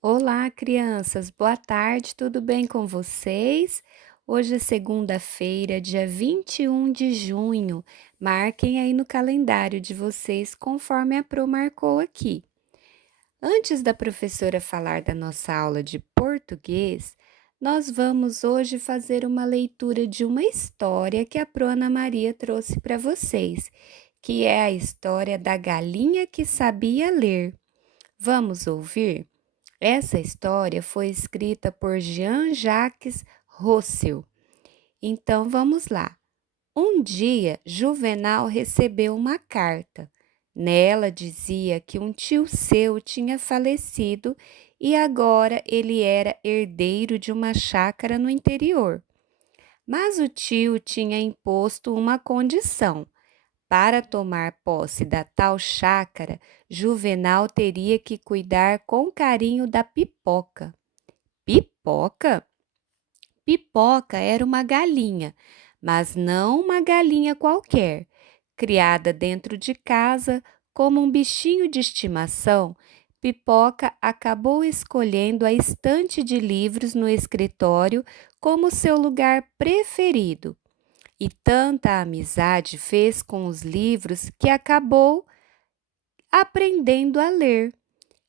Olá, crianças. Boa tarde, tudo bem com vocês? Hoje é segunda-feira, dia 21 de junho. Marquem aí no calendário de vocês conforme a Pro marcou aqui. Antes da professora falar da nossa aula de português, nós vamos hoje fazer uma leitura de uma história que a Pro Ana Maria trouxe para vocês, que é a história da galinha que sabia ler. Vamos ouvir? Essa história foi escrita por Jean-Jacques Rousseau. Então vamos lá. Um dia, Juvenal recebeu uma carta. Nela dizia que um tio seu tinha falecido e agora ele era herdeiro de uma chácara no interior. Mas o tio tinha imposto uma condição. Para tomar posse da tal chácara, Juvenal teria que cuidar com carinho da Pipoca. Pipoca? Pipoca era uma galinha, mas não uma galinha qualquer. Criada dentro de casa como um bichinho de estimação, Pipoca acabou escolhendo a estante de livros no escritório como seu lugar preferido. E tanta amizade fez com os livros que acabou aprendendo a ler.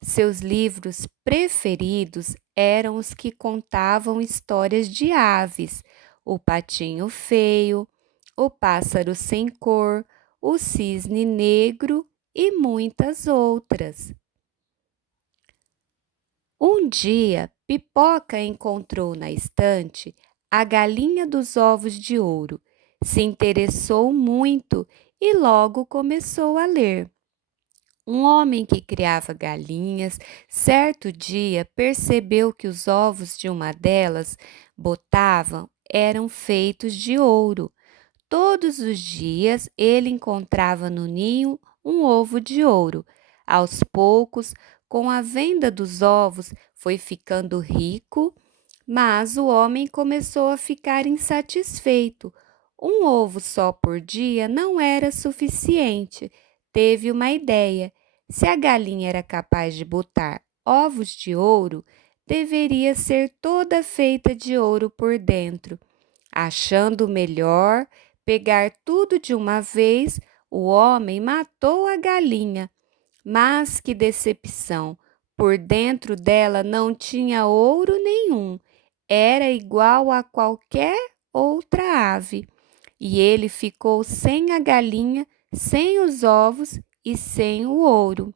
Seus livros preferidos eram os que contavam histórias de aves, o patinho feio, o pássaro sem cor, o cisne negro e muitas outras. Um dia, Pipoca encontrou na estante a galinha dos ovos de ouro, se interessou muito e logo começou a ler. Um homem que criava galinhas, certo dia percebeu que os ovos de uma delas botavam eram feitos de ouro. Todos os dias ele encontrava no ninho um ovo de ouro. Aos poucos, com a venda dos ovos, foi ficando rico, mas o homem começou a ficar insatisfeito. Um ovo só por dia não era suficiente. Teve uma ideia. Se a galinha era capaz de botar ovos de ouro, deveria ser toda feita de ouro por dentro. Achando melhor pegar tudo de uma vez, o homem matou a galinha. Mas que decepção! Por dentro dela não tinha ouro nenhum, era igual a qualquer outra ave. E ele ficou sem a galinha, sem os ovos e sem o ouro.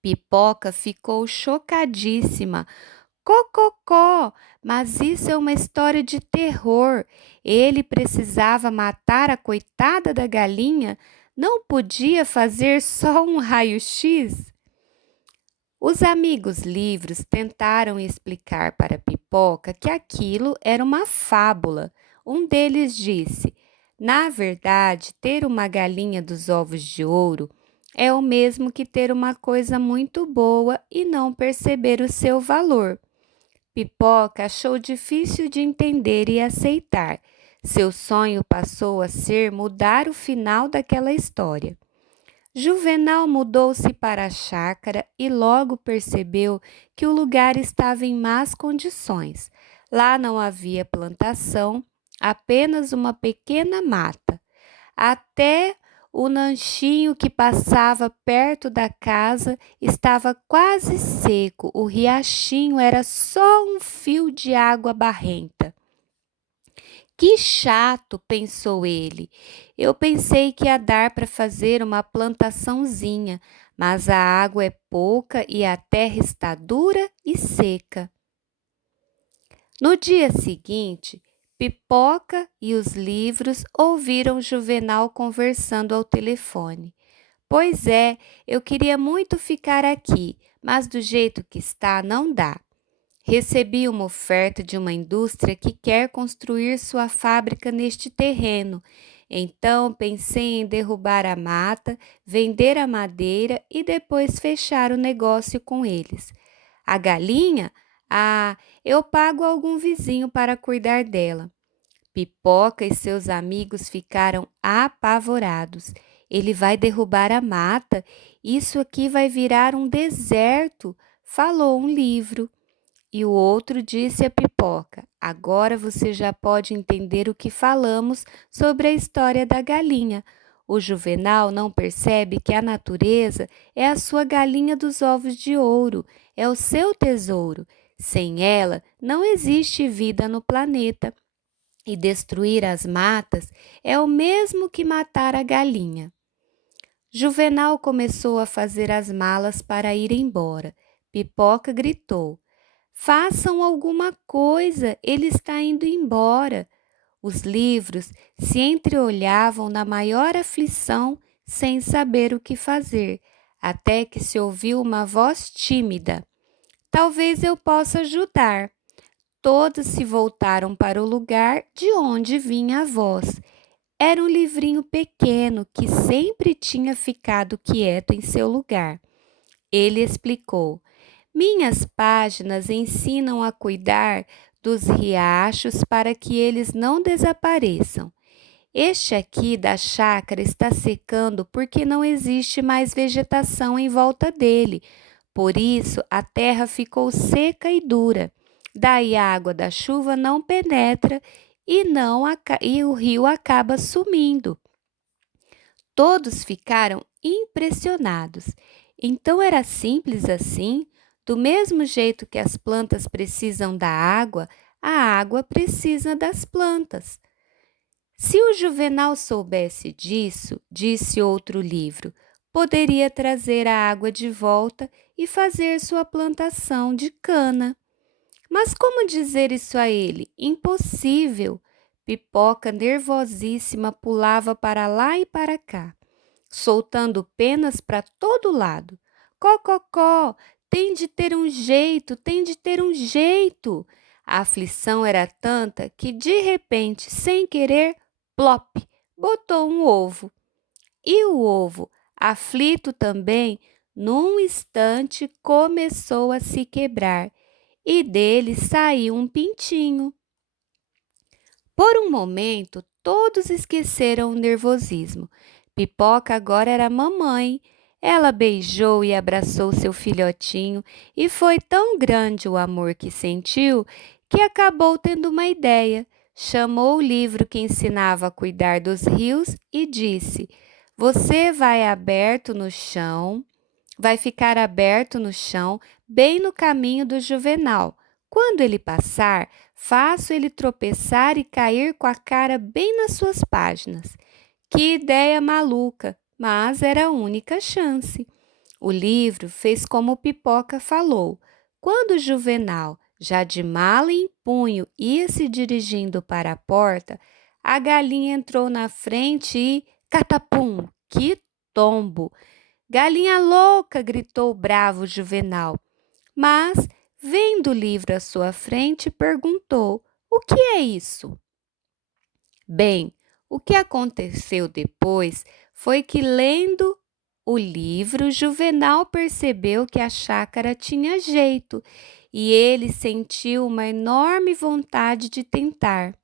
Pipoca ficou chocadíssima. Cococó, mas isso é uma história de terror. Ele precisava matar a coitada da galinha? Não podia fazer só um raio-x? Os amigos livres tentaram explicar para Pipoca que aquilo era uma fábula. Um deles disse: na verdade, ter uma galinha dos ovos de ouro é o mesmo que ter uma coisa muito boa e não perceber o seu valor. Pipoca achou difícil de entender e aceitar. Seu sonho passou a ser mudar o final daquela história. Juvenal mudou-se para a chácara e logo percebeu que o lugar estava em más condições. Lá não havia plantação, apenas uma pequena mata. Até o lanchinho que passava perto da casa estava quase seco, o riachinho era só um fio de água barrenta. Que chato, pensou ele. Eu pensei que ia dar para fazer uma plantaçãozinha, mas a água é pouca e a terra está dura e seca. No dia seguinte, Pipoca e os livros ouviram Juvenal conversando ao telefone. Pois é, eu queria muito ficar aqui, mas do jeito que está, não dá. Recebi uma oferta de uma indústria que quer construir sua fábrica neste terreno. Então pensei em derrubar a mata, vender a madeira e depois fechar o negócio com eles. A galinha? Ah, eu pago algum vizinho para cuidar dela. Pipoca e seus amigos ficaram apavorados. Ele vai derrubar a mata. Isso aqui vai virar um deserto. falou um livro. E o outro disse à Pipoca: agora você já pode entender o que falamos sobre a história da galinha. O Juvenal não percebe que a natureza é a sua galinha dos ovos de ouro, é o seu tesouro. Sem ela, não existe vida no planeta. E destruir as matas é o mesmo que matar a galinha. Juvenal começou a fazer as malas para ir embora. Pipoca gritou: façam alguma coisa, ele está indo embora. Os livros se entreolhavam na maior aflição, sem saber o que fazer, até que se ouviu uma voz tímida: talvez eu possa ajudar. Todos se voltaram para o lugar de onde vinha a voz. Era um livrinho pequeno que sempre tinha ficado quieto em seu lugar. Ele explicou: minhas páginas ensinam a cuidar dos riachos para que eles não desapareçam. Este aqui da chácara está secando porque não existe mais vegetação em volta dele. Por isso, a terra ficou seca e dura. Daí a água da chuva não penetra e o rio acaba sumindo. Todos ficaram impressionados. Então era simples assim? Do mesmo jeito que as plantas precisam da água, a água precisa das plantas. Se o Juvenal soubesse disso, disse outro livro, poderia trazer a água de volta e fazer sua plantação de cana. Mas como dizer isso a ele? Impossível! Pipoca, nervosíssima, pulava para lá e para cá, soltando penas para todo lado. Cococó, tem de ter um jeito, tem de ter um jeito. A aflição era tanta que, de repente, sem querer, plop, botou um ovo. E o ovo, aflito também, num instante começou a se quebrar e dele saiu um pintinho. Por um momento, todos esqueceram o nervosismo. Pipoca agora era mamãe. Ela beijou e abraçou seu filhotinho e foi tão grande o amor que sentiu que acabou tendo uma ideia. Chamou o livro que ensinava a cuidar dos rios e disse: você vai ficar aberto no chão, bem no caminho do Juvenal. Quando ele passar, faço ele tropeçar e cair com a cara bem nas suas páginas. Que ideia maluca, mas era a única chance. O livro fez como o Pipoca falou. Quando o Juvenal, já de mala em punho, ia se dirigindo para a porta, a galinha entrou na frente e catapum! Que tombo! Galinha louca! Gritou o bravo Juvenal. Mas, vendo o livro à sua frente, perguntou: o que é isso? Bem, o que aconteceu depois foi que, lendo o livro, Juvenal percebeu que a chácara tinha jeito e ele sentiu uma enorme vontade de tentar.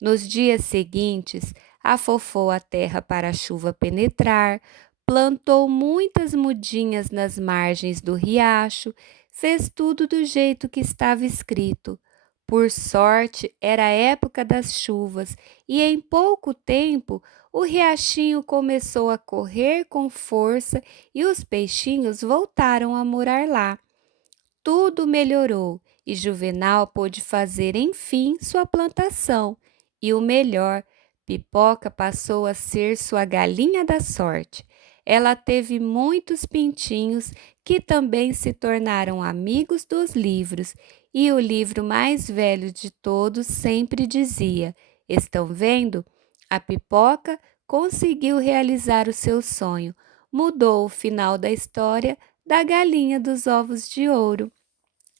Nos dias seguintes, afofou a terra para a chuva penetrar, plantou muitas mudinhas nas margens do riacho, fez tudo do jeito que estava escrito. Por sorte, era a época das chuvas e em pouco tempo o riachinho começou a correr com força e os peixinhos voltaram a morar lá. Tudo melhorou e Juvenal pôde fazer, enfim, sua plantação. E o melhor, Pipoca passou a ser sua galinha da sorte. Ela teve muitos pintinhos que também se tornaram amigos dos livros. E o livro mais velho de todos sempre dizia: estão vendo? A Pipoca conseguiu realizar o seu sonho. Mudou o final da história da galinha dos ovos de ouro.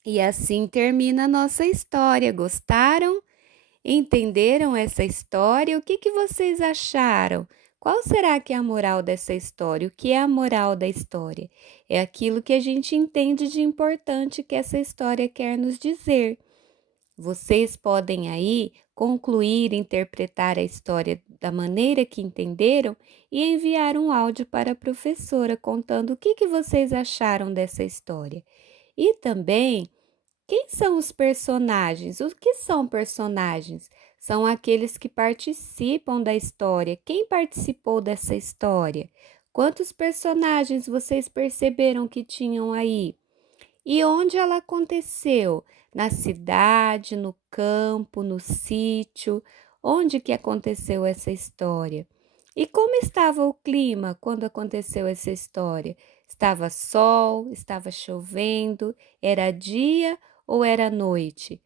E assim termina a nossa história. Gostaram? Entenderam essa história? O que vocês acharam? Qual será que é a moral dessa história? O que é a moral da história? É aquilo que a gente entende de importante que essa história quer nos dizer. Vocês podem aí concluir, interpretar a história da maneira que entenderam e enviar um áudio para a professora contando o que vocês acharam dessa história. E também, quem são os personagens? O que são personagens? São aqueles que participam da história. Quem participou dessa história? Quantos personagens vocês perceberam que tinham aí? E onde ela aconteceu? Na cidade, no campo, no sítio? Onde que aconteceu essa história? E como estava o clima quando aconteceu essa história? Estava sol, estava chovendo, era dia ou era noite?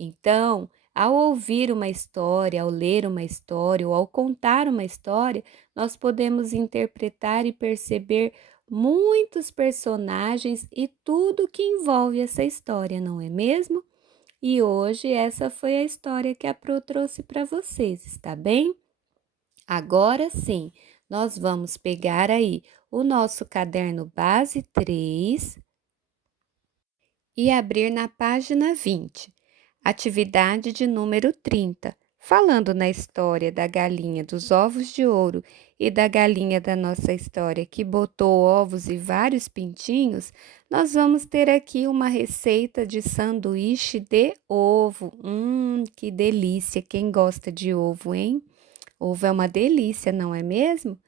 Então, ao ouvir uma história, ao ler uma história ou ao contar uma história, nós podemos interpretar e perceber muitos personagens e tudo que envolve essa história, não é mesmo? E hoje essa foi a história que a Pro trouxe para vocês, está bem? Agora sim, nós vamos pegar aí o nosso caderno base 3 e abrir na página 20, atividade de número 30, falando na história da galinha dos ovos de ouro e da galinha da nossa história que botou ovos e vários pintinhos. Nós vamos ter aqui uma receita de sanduíche de ovo. Que delícia! Quem gosta de ovo, hein? Ovo é uma delícia, não é mesmo?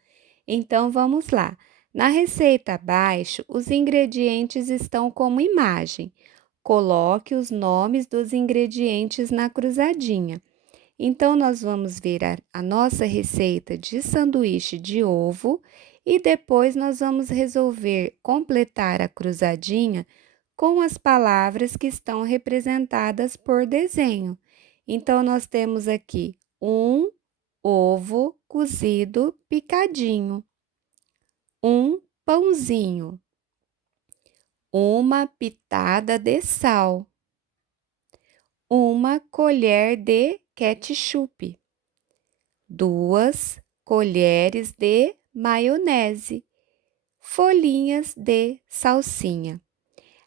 Então vamos lá. Na receita abaixo, os ingredientes estão como imagem. Coloque os nomes dos ingredientes na cruzadinha. Então, nós vamos ver a nossa receita de sanduíche de ovo e depois nós vamos resolver completar a cruzadinha com as palavras que estão representadas por desenho. Então, nós temos aqui um ovo cozido picadinho, um pãozinho, uma pitada de sal, uma colher de ketchup, 2 colheres de maionese, folhinhas de salsinha.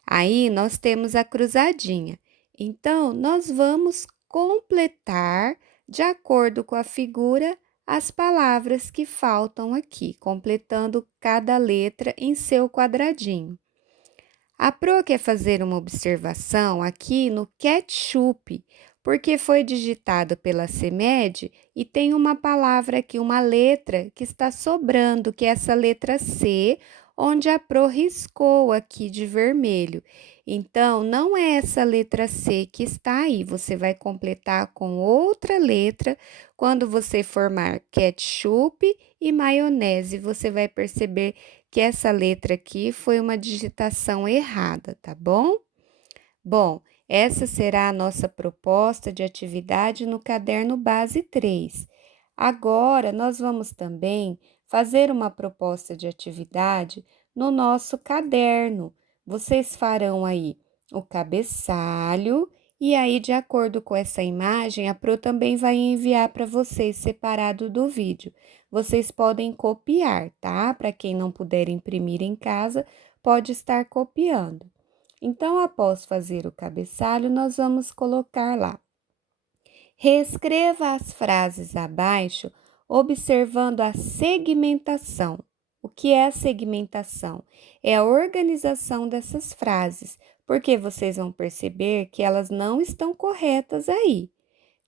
Aí nós temos a cruzadinha. Então, nós vamos completar, de acordo com a figura, as palavras que faltam aqui, completando cada letra em seu quadradinho. A Pro quer fazer uma observação aqui no ketchup, porque foi digitado pela CEMED e tem uma palavra aqui, uma letra que está sobrando, que é essa letra C, onde a Pro riscou aqui de vermelho. Então, não é essa letra C que está aí, você vai completar com outra letra. Quando você formar ketchup e maionese, você vai perceber que essa letra aqui foi uma digitação errada, tá bom? Bom, essa será a nossa proposta de atividade no caderno base 3. Agora, nós vamos também fazer uma proposta de atividade no nosso caderno. Vocês farão aí o cabeçalho e aí, de acordo com essa imagem, a Pro também vai enviar para vocês separado do vídeo. Vocês podem copiar, tá? Para quem não puder imprimir em casa, pode estar copiando. Então, após fazer o cabeçalho, nós vamos colocar lá. Reescreva as frases abaixo, observando a segmentação. O que é a segmentação? É a organização dessas frases, porque vocês vão perceber que elas não estão corretas aí.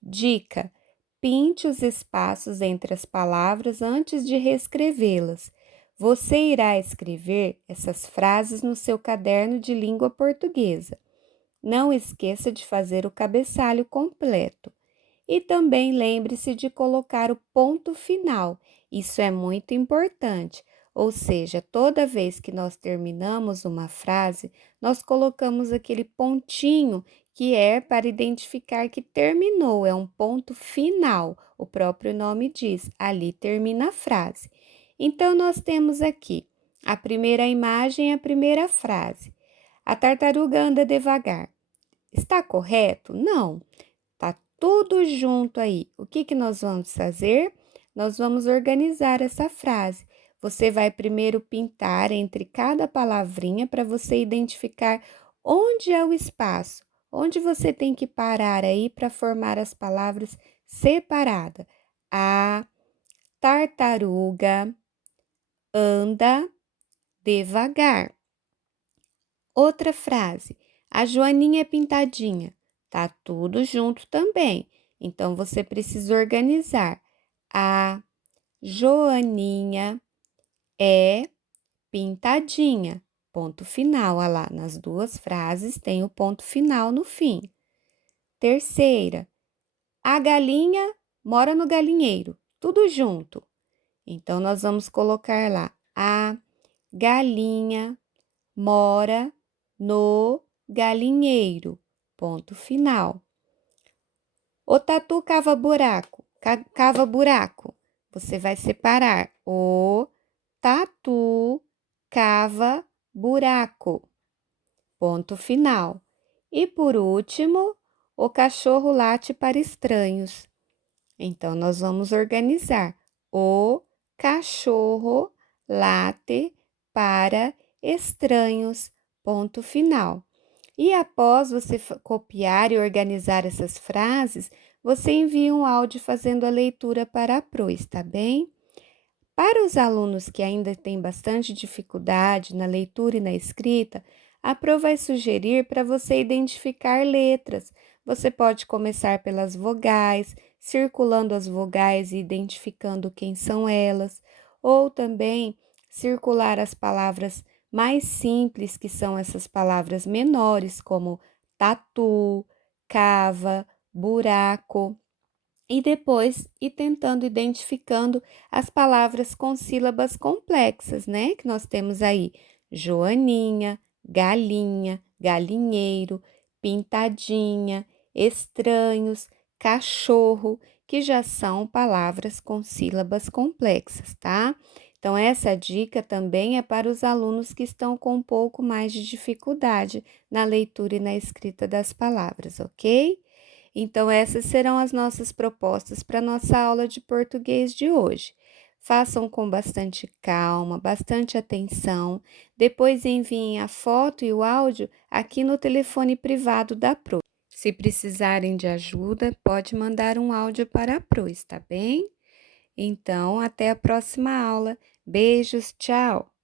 Dica: pinte os espaços entre as palavras antes de reescrevê-las. Você irá escrever essas frases no seu caderno de língua portuguesa. Não esqueça de fazer o cabeçalho completo. E também lembre-se de colocar o ponto final. Isso é muito importante. Ou seja, toda vez que nós terminamos uma frase, nós colocamos aquele pontinho que é para identificar que terminou, é um ponto final. O próprio nome diz, ali termina a frase. Então, nós temos aqui a primeira imagem, a primeira frase. A tartaruga anda devagar. Está correto? Não. Tá tudo junto aí. O que que nós vamos fazer? Nós vamos organizar essa frase. Você vai primeiro pintar entre cada palavrinha para você identificar onde é o espaço, onde você tem que parar aí para formar as palavras separadas. A tartaruga anda devagar. Outra frase, a Joaninha é pintadinha. Tá tudo junto também. Então, você precisa organizar. A Joaninha é pintadinha. Ponto final. Olha lá, nas duas frases tem o ponto final no fim. Terceira, a galinha mora no galinheiro. Tudo junto. Então, nós vamos colocar lá. A galinha mora no galinheiro. Ponto final. O tatu cava buraco. Cava buraco. Você vai separar. O tatu cava buraco. Ponto final. E por último, o cachorro late para estranhos. Então, nós vamos organizar. O cachorro late para estranhos. Ponto final. E após você copiar e organizar essas frases, você envia um áudio fazendo a leitura para a Pruz, tá bem? Para os alunos que ainda têm bastante dificuldade na leitura e na escrita, a Pro vai sugerir para você identificar letras. Você pode começar pelas vogais, circulando as vogais e identificando quem são elas, ou também circular as palavras mais simples, que são essas palavras menores, como tatu, cava, buraco, e depois ir tentando identificando as palavras com sílabas complexas, né? Que nós temos aí Joaninha, galinha, galinheiro, pintadinha, estranhos, cachorro, que já são palavras com sílabas complexas, tá? Então, essa dica também é para os alunos que estão com um pouco mais de dificuldade na leitura e na escrita das palavras, ok? Então, essas serão as nossas propostas para a nossa aula de português de hoje. Façam com bastante calma, bastante atenção. Depois enviem a foto e o áudio aqui no telefone privado da Pro. Se precisarem de ajuda, pode mandar um áudio para a Pro, tá bem? Então, até a próxima aula. Beijos, tchau!